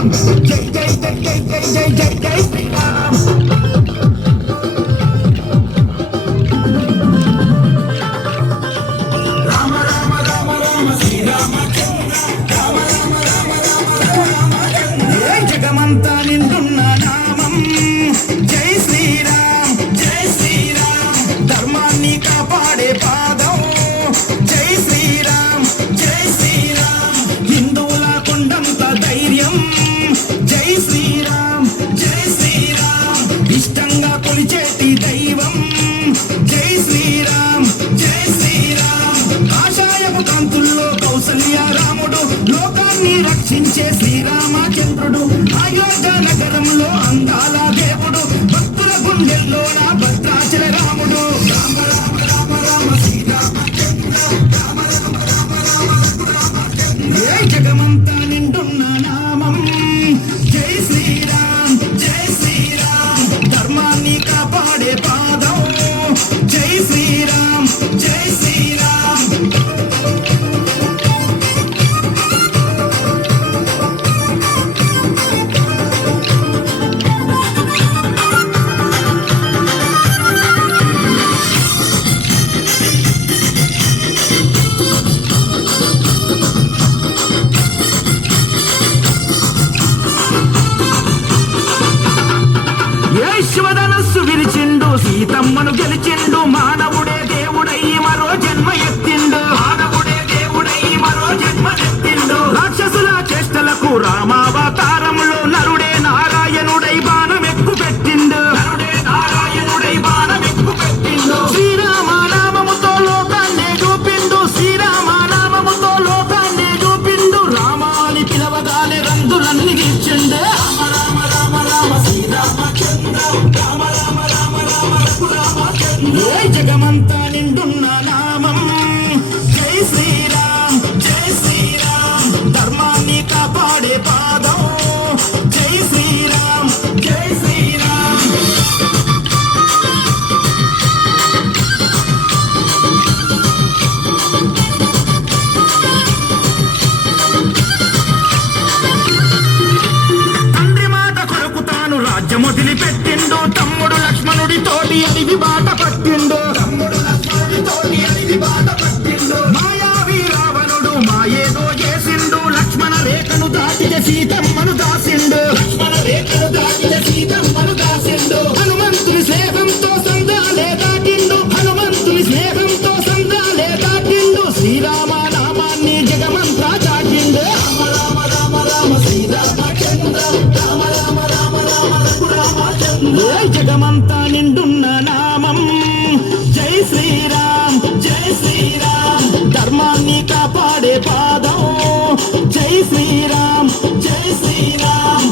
శ్రీరామ్ జై జై జై జై జై జై జై జై శ్రీరామ్ రామ రామ రామ రామ శ్రీరామచంద్ర రామ రామ రామ రామ రామచంద్ర జగమంతా నిండున్న నామం జై శ్రీరామ్ జై శ్రీరామ్ ధర్మాన్ని కాపాడే పాదం జై శ్రీరామ్ జై శ్రీరామ్ హిందువుల కొండంత ధైర్యం జై శ్రీరామ్ జై శ్రీరామ్ ఇష్టంగా కొలిచేటి దైవం జై శ్రీరామ్ జై శ్రీరామ్ కాషాయపు కాంతుల్లో కౌసల్య రాముడు లోకాన్ని రక్షించే శ్రీరామచంద్రుడు అయోధ్య నగరంలో అందాల దేవుడు భక్తుల గుండెల్లో నా భద్రాచల రాముడు రామ రామ రామ రామ శ్రీరామచంద్ర రామ రామ రామ రామ రఘురామచంద్ర జగమంతా నిండున్న నామం జై శ్రీరామ్ జై శ్రీరామ్ ధర్మాన్ని కాపాడే పాదం జై శ్రీరామ్ జై శ్రీరామ్ శివధనస్సు విరిచిండు సీతమ్మను గెలిచిండు మానవుడే దేవుడై మరో జన్మ ఎత్తిండు మానవుడే దేవుడై మరో జన్మ ఎత్తిండు రాక్షసుల చేష్టలకు రామావతారములో నరుడే నారాయణుడై బాణం ఎక్కు పెట్టిండు నరుడే నారాయణుడై బాణం ఎక్కు పెట్టిండు శ్రీరామ నామముతో లోకాన్నే చూపిండు శ్రీరామ నామముతో లోకాన్నే చూపిండు రామాని పిలవగానే రందులన్నీ గీర్చిండు రామ రామ రామ రామ శ్రీరామచంద్ర రామ రామ రామ రామ రఘురామచంద్ర జగమంతా నిండున్న నామం జై శ్రీరామ్ జై శ్రీరామ్ ధర్మాన్ని కాపాడే పాదం జై శ్రీరామ్ జై శ్రీరామ్ తండ్రి మాట కొరకు తాను రాజ్యం వదిలిపెట్టిండు తమ్ముడు లక్ష్మణుడితోటి అడివి బాట పట్టిండు తమ్ముడు లక్ష్మణుడితోటి అడివి బాట పట్టిండు మాయావి రావణుడు మాయేదో చేసిండు లక్ష్మణ రేఖను దాటిన సీతమ్మను దాసిండు లక్ష్మణ రేఖను దాటిన సీతమ్మను దాసిండు హనుమంతుని స్నేహంతో సందాలే దాటిండు హనుమంతుని స్నేహంతో సందాలే దాటిండు శ్రీరామ నామాన్ని జగమంతా చాటిండు రామ రామ రామ రామ శ్రీరామచంద్ర రామ రామ రామ రామ రఘురామచంద్ర జగమంతా నిండున్న నామం జై శ్రీరామ్ జై శ్రీరామ్ ధర్మాన్ని కాపాడే పాదం జై శ్రీరామ్ జై శ్రీరామ్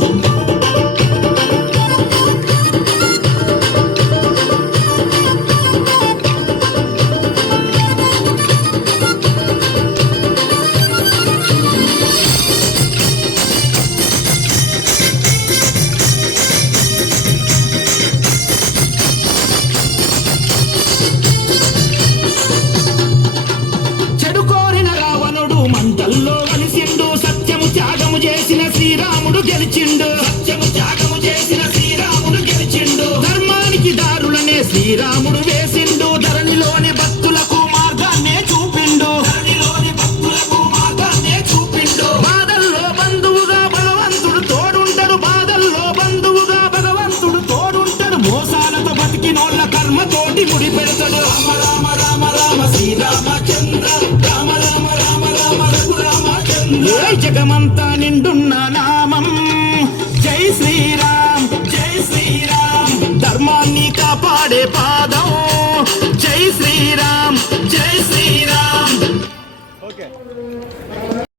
చెడు కోరిన రావణుడు మంటల్లో కలిసిండు సత్యము త్యాగము చేసిన శ్రీరాముడు గెలిచిండు సత్యము త్యాగము చేసిన శ్రీరాముడు గెలిచిండు ధర్మానికి దారులనే శ్రీరాముడు వేసిండు ధరణిలోని భక్తులకు మార్గాన్నే చూపిండు ధరణిలోని భక్తులకు మార్గాన్నే చూపిండు బాధల్లో బంధువుగా భగవంతుడు తోడుంటాడు బాధల్లో బంధువుగా భగవంతుడు తోడుంటాడు మోసాలతో బతికినోళ్ళ కర్మతోటి ముడి పెడతాడు రామ రామ రామ రామ శ్రీరామచంద్ర రామ రామ రామ రామ రఘురామచంద్ర జగమంతా నిండున్న నామం జై శ్రీరామ్ జై శ్రీరామ్ ధర్మాన్ని కాపాడే పాద